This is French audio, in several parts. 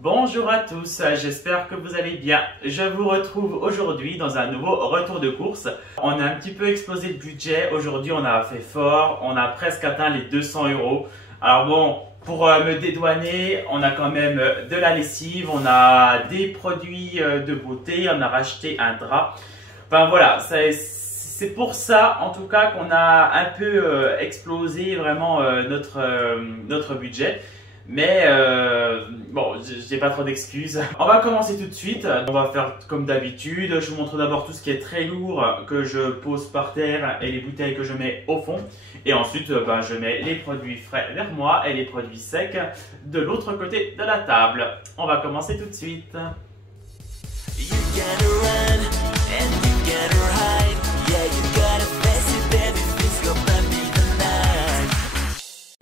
Bonjour à tous, j'espère que vous allez bien. Je vous retrouve aujourd'hui dans un nouveau retour de course. On a un petit peu explosé le budget. Aujourd'hui, on a fait fort. On a presque atteint les 200 euros. Alors bon, pour me dédouaner, on a quand même de la lessive, on a des produits de beauté, on a racheté un drap. Enfin voilà, c'est pour ça en tout cas qu'on a un peu explosé vraiment notre budget. Mais bon, j'ai pas trop d'excuses. On va commencer tout de suite. On va faire comme d'habitude. Je vous montre d'abord tout ce qui est très lourd que je pose par terre et les bouteilles que je mets au fond. Et ensuite, je mets les produits frais vers moi et les produits secs de l'autre côté de la table. On va commencer tout de suite.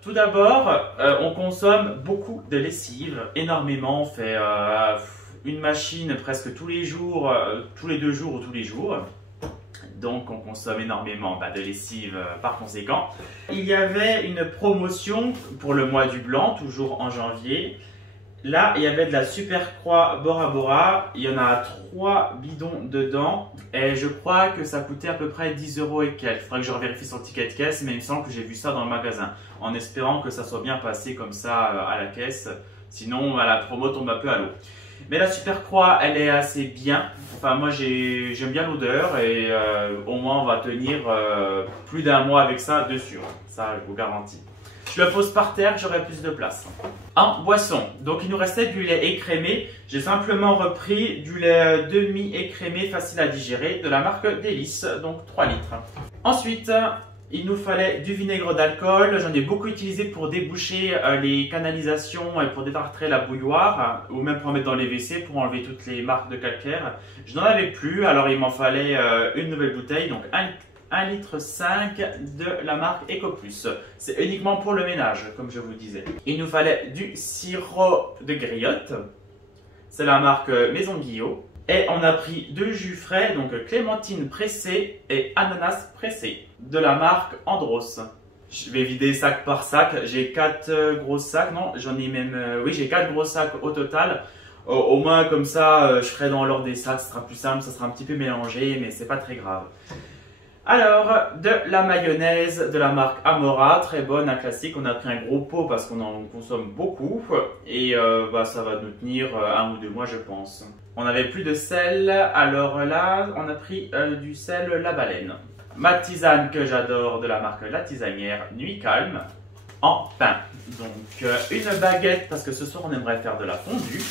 Tout d'abord, on consomme beaucoup de lessive, énormément. On fait une machine presque tous les jours, tous les 2 jours ou tous les jours. Donc on consomme énormément de lessive par conséquent. Il y avait une promotion pour le mois du blanc, toujours en janvier. Là, il y avait de la Super Croix Bora Bora. Il y en a 3 bidons dedans. Et je crois que ça coûtait à peu près 10 euros et quelques. Il faudrait que je revérifie sur le ticket de caisse, mais il me semble que j'ai vu ça dans le magasin. En espérant que ça soit bien passé comme ça à la caisse. Sinon, la promo tombe un peu à l'eau. Mais la Super Croix, elle est assez bien. Enfin, moi, j'aime bien l'odeur. Et au moins, on va tenir plus d'1 mois avec ça dessus. Ça, je vous garantis. Je le pose par terre, j'aurai plus de place. En boisson, donc il nous restait du lait écrémé. J'ai simplement repris du lait demi-écrémé facile à digérer de la marque Délice, donc 3 litres. Ensuite, il nous fallait du vinaigre d'alcool. J'en ai beaucoup utilisé pour déboucher les canalisations et pour détartrer la bouilloire ou même pour en mettre dans les WC pour enlever toutes les marques de calcaire. Je n'en avais plus, alors il m'en fallait une nouvelle bouteille, donc 1,5 litre de la marque EcoPlus. C'est uniquement pour le ménage, comme je vous disais. Il nous fallait du sirop de griotte. C'est la marque Maison Guillot. Et on a pris 2 jus frais, donc clémentine pressée et ananas pressé, de la marque Andros. Je vais vider sac par sac. J'ai 4 gros sacs. Non, j'en ai même... oui, j'ai 4 gros sacs au total. Au moins, comme ça, je ferai dans l'ordre des sacs. Ce sera plus simple, ça sera un petit peu mélangé, mais c'est pas très grave. Alors, de la mayonnaise de la marque Amora, très bonne, un classique. On a pris un gros pot parce qu'on en consomme beaucoup. Et ça va nous tenir 1 ou 2 mois, je pense. On n'avait plus de sel, alors là, on a pris du sel La Baleine. Ma tisane que j'adore de la marque La Tisanière, Nuit Calme, en pain. Donc, une baguette, parce que ce soir, on aimerait faire de la fondue.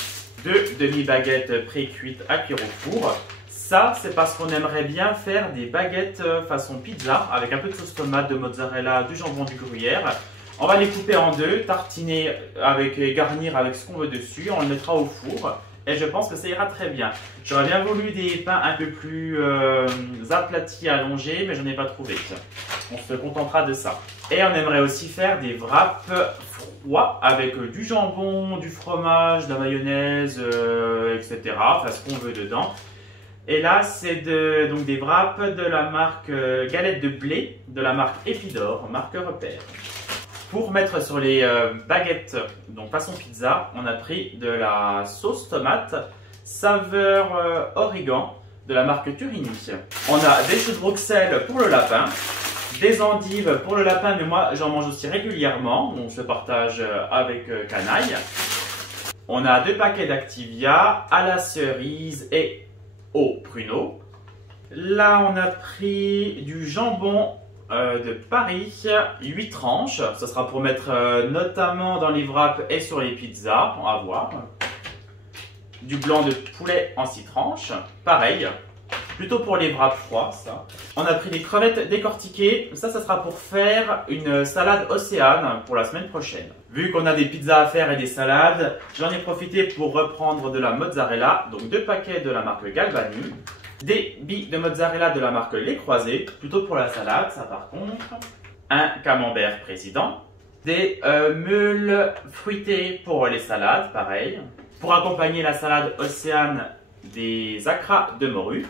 2 demi-baguettes pré-cuites à cuire au four. Ça, c'est parce qu'on aimerait bien faire des baguettes façon pizza avec un peu de sauce tomate, de mozzarella, du jambon, du gruyère. On va les couper en 2, tartiner et garnir avec ce qu'on veut dessus. On le mettra au four et je pense que ça ira très bien. J'aurais bien voulu des pains un peu plus aplatis, allongés, mais je n'en ai pas trouvé. On se contentera de ça. Et on aimerait aussi faire des wraps froids avec du jambon, du fromage, de la mayonnaise, etc. Enfin, ce qu'on veut dedans. Et là, c'est donc des wraps de la marque Galette de blé, de la marque Epidor, marque Repère. Pour mettre sur les baguettes, donc façon pizza, on a pris de la sauce tomate, saveur origan, de la marque Turini. On a des choux de Bruxelles pour le lapin, des endives pour le lapin, mais moi j'en mange aussi régulièrement, donc je partage avec Canaille. On a 2 paquets d'Activia à la cerise et au pruneau. Là, on a pris du jambon de Paris, 8 tranches. Ce sera pour mettre notamment dans les wraps et sur les pizzas. On va voir. Du blanc de poulet en 6 tranches. Pareil. Plutôt pour les wraps froids, ça. On a pris des crevettes décortiquées. Ça sera pour faire une salade océane pour la semaine prochaine. Vu qu'on a des pizzas à faire et des salades, j'en ai profité pour reprendre de la mozzarella. Donc 2 paquets de la marque Galvani. Des billes de mozzarella de la marque Les Croisés. Plutôt pour la salade, ça par contre. Un camembert président. Des meules fruitées pour les salades, pareil. Pour accompagner la salade océane, des acras de morue.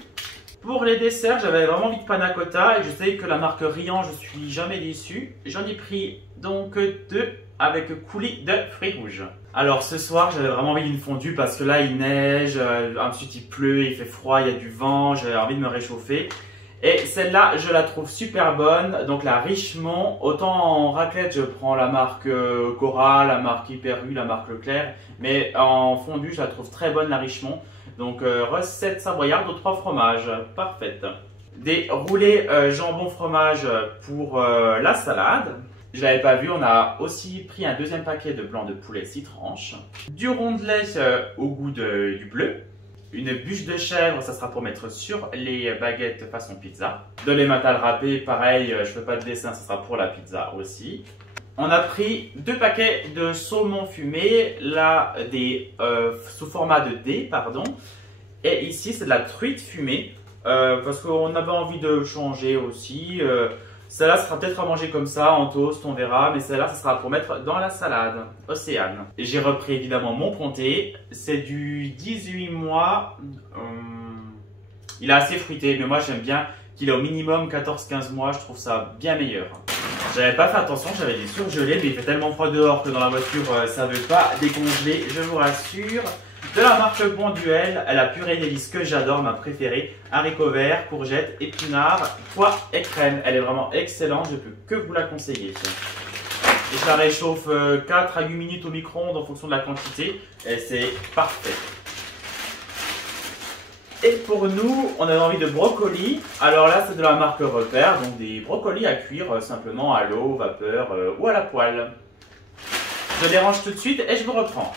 Pour les desserts, j'avais vraiment envie de panna cotta et je sais que la marque Riant, je suis jamais déçu. J'en ai pris donc 2 avec coulis de fruits rouges. Alors ce soir, j'avais vraiment envie d'une fondue parce que là il neige, ensuite il pleut, il fait froid, il y a du vent, j'avais envie de me réchauffer. Et celle-là, je la trouve super bonne, donc la Richemont. Autant en raclette, je prends la marque Cora, la marque Hyper U, la marque Leclerc, mais en fondue, je la trouve très bonne la Richemont. Donc recette savoyarde aux 3 fromages, parfaite. Des roulés jambon fromage pour la salade. Je l'avais pas vu, on a aussi pris un deuxième paquet de blanc de poulet 6 tranches. Du rondelet au goût du bleu. Une bûche de chèvre, ça sera pour mettre sur les baguettes façon pizza. De l'emmental râpé, pareil, je fais pas de dessin, ça sera pour la pizza aussi. On a pris 2 paquets de saumon fumé, là sous format de dés, pardon. Et ici c'est de la truite fumée, parce qu'on avait envie de changer aussi. Celle-là sera peut-être à manger comme ça, en toast, on verra. Mais celle-là, ça sera pour mettre dans la salade Océane. J'ai repris évidemment mon comté. C'est du 18 mois. Il est assez fruité, mais moi j'aime bien qu'il ait au minimum 14-15 mois. Je trouve ça bien meilleur. J'avais pas fait attention, j'avais des surgelés, mais il fait tellement froid dehors que dans la voiture, ça veut pas décongeler, je vous rassure. De la marque Bonduelle, la purée d'élice que j'adore, ma préférée. Haricots verts, courgettes, épinards, pois et crème. Elle est vraiment excellente, je peux que vous la conseiller. Et je la réchauffe 4 à 8 minutes au micro-ondes en fonction de la quantité. Et c'est parfait. Et pour nous, on avait envie de brocolis. Alors là, c'est de la marque Repère, donc des brocolis à cuire simplement à l'eau, vapeur ou à la poêle. Je dérange tout de suite et je vous reprends.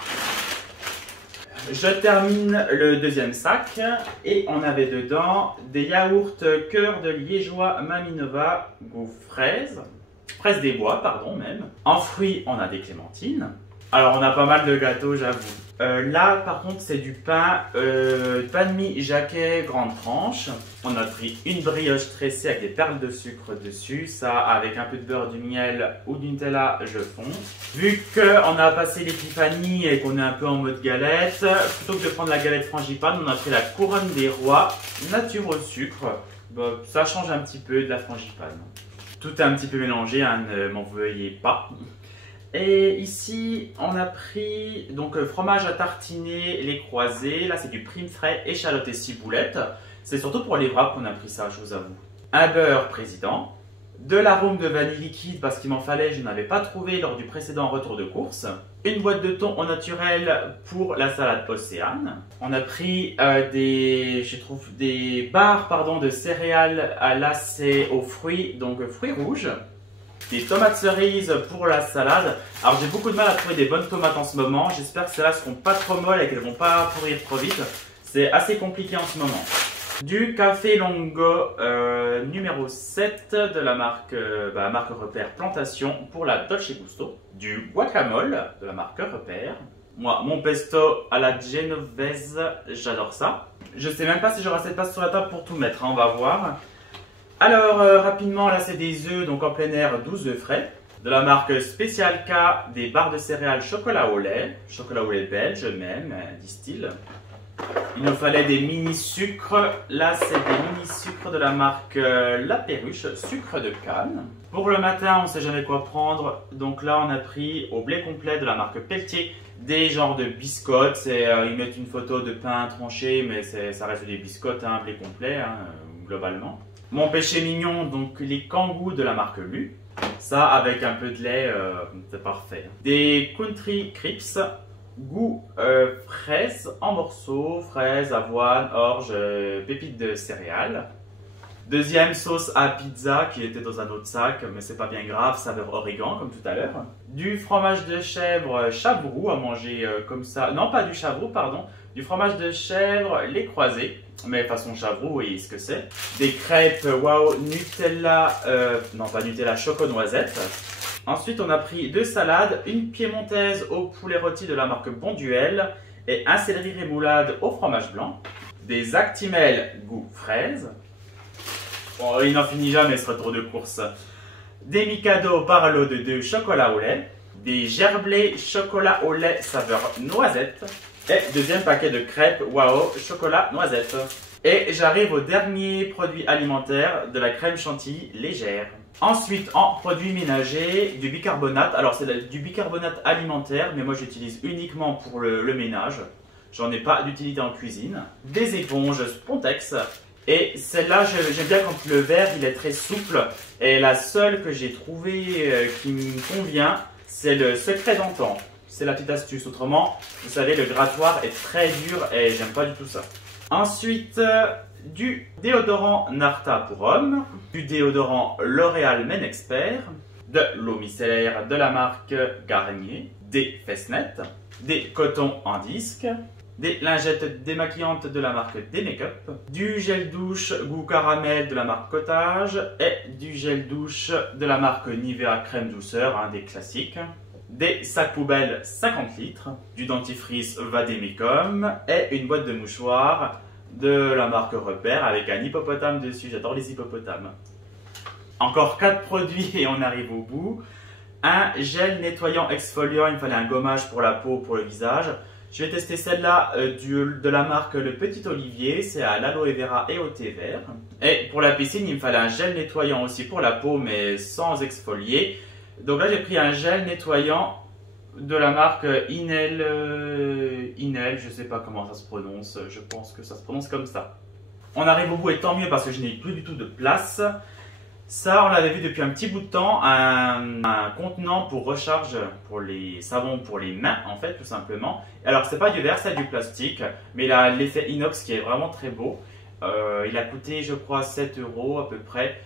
Je termine le deuxième sac et on avait dedans des yaourts cœur de liégeois Maminova goût fraise des bois pardon même. En fruits on a des clémentines. Alors on a pas mal de gâteaux j'avoue. Là par contre c'est du pain de mie Jacquet grande tranche. On a pris une brioche tressée avec des perles de sucre dessus. Ça avec un peu de beurre, du miel ou du Nutella je fonds. Vu qu'on a passé l'épiphanie et qu'on est un peu en mode galette, plutôt que de prendre la galette frangipane, on a pris la couronne des rois nature au sucre. Bon, ça change un petit peu de la frangipane. Tout est un petit peu mélangé, hein, ne m'en veuillez pas. Et ici, on a pris donc fromage à tartiner, les croisés. Là, c'est du prime frais, échalote et ciboulette. C'est surtout pour les wraps qu'on a pris ça, je vous avoue. Un beurre président. De l'arôme de vanille liquide parce qu'il m'en fallait, je n'avais pas trouvé lors du précédent retour de course. Une boîte de thon au naturel pour la salade Océane. On a pris des barres de céréales à lacets aux fruits, donc fruits rouges. Des tomates cerises pour la salade. Alors j'ai beaucoup de mal à trouver des bonnes tomates en ce moment. J'espère que celles-là seront pas trop molles et qu'elles vont pas pourrir trop vite. C'est assez compliqué en ce moment. Du café Longo numéro 7 de la marque Repère Plantation pour la Dolce Gusto. Du guacamole de la marque Repère. Moi, mon pesto à la genovese, j'adore ça. Je sais même pas si j'aurai assez de place sur la table pour tout mettre, hein, on va voir. Alors, rapidement, là c'est des œufs, donc en plein air, 12 œufs frais. De la marque Special K, des barres de céréales chocolat au lait belge même, distilles. Il nous fallait des mini sucres. Là, c'est des mini sucres de la marque La Perruche, sucre de canne. Pour le matin, on ne sait jamais quoi prendre. Donc là, on a pris au blé complet de la marque Pelletier des genres de biscottes. Ils mettent une photo de pain tranché, mais ça reste des biscottes, hein, blé complet, hein, globalement. Mon péché mignon, donc les kangous de la marque Lu. Ça, avec un peu de lait, c'est parfait. Des Country Crips. Goût fraise en morceaux, fraise, avoine, orge, pépites de céréales. Deuxième sauce à pizza qui était dans un autre sac, mais c'est pas bien grave, saveur origan comme tout à l'heure. Du fromage de chèvre chavroux à manger comme ça, non pas du chavroux pardon, du fromage de chèvre les croisés, mais façon chavroux, vous voyez ce que c'est. Des crêpes wow Nutella, non pas Nutella, choco-noisette. Ensuite, on a pris 2 salades, une piémontaise au poulet rôti de la marque Bonduelle et un céleri rémoulade au fromage blanc. Des actimels goût fraise. Bon, il n'en finit jamais ce retour de course. Des Mikado Paralo de 2 chocolat au lait. Des gerblés chocolat au lait saveur noisette. Et deuxième paquet de crêpes Wow chocolat noisette. Et j'arrive au dernier produit alimentaire de la crème chantilly légère. Ensuite, en produits ménagers, du bicarbonate. Alors, c'est du bicarbonate alimentaire, mais moi j'utilise uniquement pour le ménage. J'en ai pas d'utilité en cuisine. Des éponges Spontex. Et celle-là, j'aime bien quand le verre il est très souple. Et la seule que j'ai trouvée qui me convient, c'est le secret d'antan. C'est la petite astuce. Autrement, vous savez, le grattoir est très dur et j'aime pas du tout ça. Ensuite, du déodorant Narta pour hommes, du déodorant L'Oréal Men Expert, de l'eau micellaire de la marque Garnier, des fesses-nettes, des cotons en disque, des lingettes démaquillantes de la marque D-Makeup, du gel douche goût caramel de la marque Cottage et du gel douche de la marque Nivea crème douceur, des classiques, des sacs poubelles 50 litres, du dentifrice Vademecum et une boîte de mouchoirs de la marque Repère avec un hippopotame dessus. J'adore les hippopotames. Encore 4 produits et on arrive au bout. Un gel nettoyant exfoliant, il me fallait un gommage pour la peau, pour le visage. Je vais tester celle-là de la marque Le Petit Olivier, c'est à l'aloe vera et au thé vert. Et pour la piscine, il me fallait un gel nettoyant aussi pour la peau, mais sans exfolier. Donc là, j'ai pris un gel nettoyant de la marque Inel, je sais pas comment ça se prononce, je pense que ça se prononce comme ça. On arrive au bout et tant mieux parce que je n'ai plus du tout de place. Ça, on l'avait vu depuis un petit bout de temps, un contenant pour recharge pour les savons pour les mains, en fait, tout simplement. Alors, c'est pas du verre, c'est du plastique, mais il a l'effet inox qui est vraiment très beau. Il a coûté, je crois, 7 € à peu près.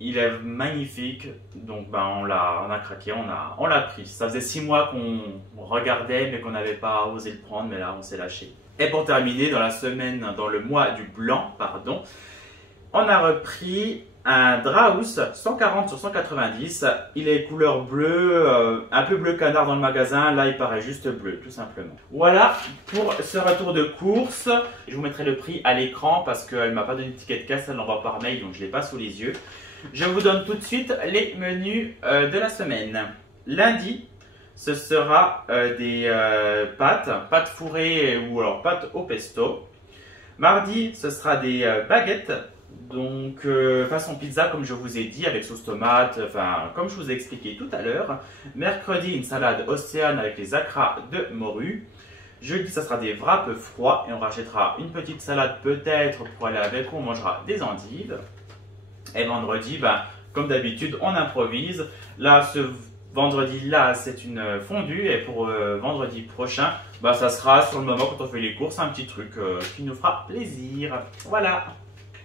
Il est magnifique, donc on a craqué, on l'a pris. Ça faisait 6 mois qu'on regardait, mais qu'on n'avait pas osé le prendre, mais là, on s'est lâché. Et pour terminer, dans le mois du blanc, pardon, on a repris un Draus 140 sur 190, il est couleur bleue, un peu bleu canard dans le magasin, là il paraît juste bleu tout simplement. Voilà pour ce retour de course, je vous mettrai le prix à l'écran parce qu'elle ne m'a pas donné de ticket de caisse, elle l'envoie par mail donc je ne l'ai pas sous les yeux. Je vous donne tout de suite les menus de la semaine. Lundi, ce sera des pâtes fourrées ou alors pâtes au pesto. Mardi, ce sera des baguettes. Donc façon pizza comme je vous ai dit avec sauce tomate, enfin comme je vous ai expliqué tout à l'heure. Mercredi une salade océane avec les acras de morue. Jeudi ça sera des wraps froids et on rachètera une petite salade peut-être pour aller avec où on mangera des endives. Et vendredi comme d'habitude on improvise. Là ce vendredi là c'est une fondue et pour vendredi prochain ça sera sur le moment quand on fait les courses un petit truc qui nous fera plaisir. Voilà.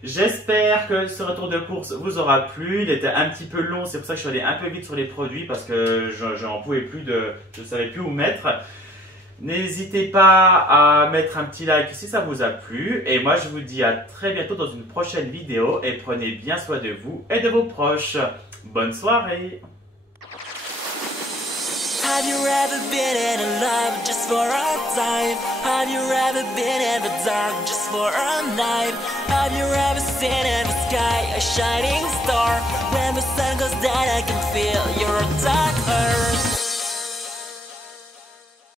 J'espère que ce retour de course vous aura plu. Il était un petit peu long, c'est pour ça que je suis allé un peu vite sur les produits parce que j'en pouvais plus je ne savais plus où mettre. N'hésitez pas à mettre un petit like si ça vous a plu. Et moi je vous dis à très bientôt dans une prochaine vidéo et prenez bien soin de vous et de vos proches. Bonne soirée! Have you ever been in love just for a time? Have you ever been in the dark just for a night? Have you ever seen in the sky a shining star? When the sun goes down I can feel your dark earth.